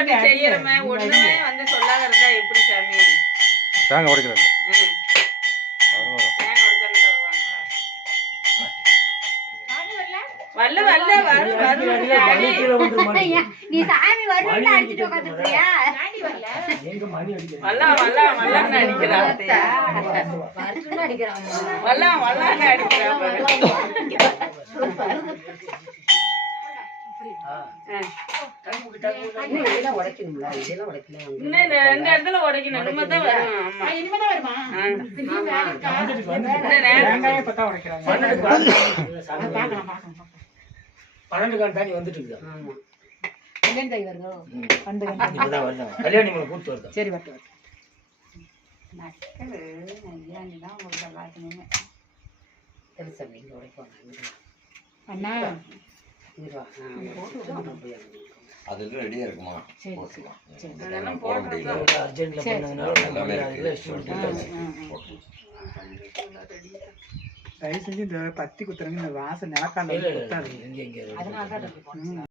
கஷ்டப்பட்டு செய்யறமே ஒண்ணுமே வந்து சொல்லாத இருந்தா எப்படி சாமி? தேங்காய் உடைக்கிறது வல்ல வல்ல வரு நீ சாமி வருன்னு அடிச்சிட்டு உட்கார்ந்துட்டியா? வல்லா வல்லா வல்லான்னு அடிக்கிறான். வருன்னு அடிக்கிறான். வல்லா வல்லான்னு அடிக்கிறான். இதெல்லாம் உடைக்கணும்ல, இதெல்லாம் உடைக்கலாம். இன்னும் இந்த 2 இடத்துல உடைக்கணும். இனிமேதான் வரும். ஆமா இனிமேதான் வருமா? தேங்காயே பத்தா உடைக்கிறாங்க. 12 கால் தாண்டி வந்துட்டு இருக்குது. ஆமா. எங்கேன்னு கை வருதோ? இப்பதான் வரணும். கல்யாணி மேல கூட்டு வருது. சரி வரட்டும். மக்கள் ஐயாண்டிதான் உங்களுக்கு எல்லாத்துக்குமே தெரிசம் இங்க உடைப்பாங்க. அண்ணா அது ரெடியா இருக்குமா? சரி சரி. அதெல்லாம் போட முடியல. அர்ஜென்ட்ல பண்ணதுனால அதுல எஸ்டிமேட் தயவு செஞ்சு இந்த பத்தி குத்துறங்க இந்த வாசல் நிலக்கால இங்க அதனால தான்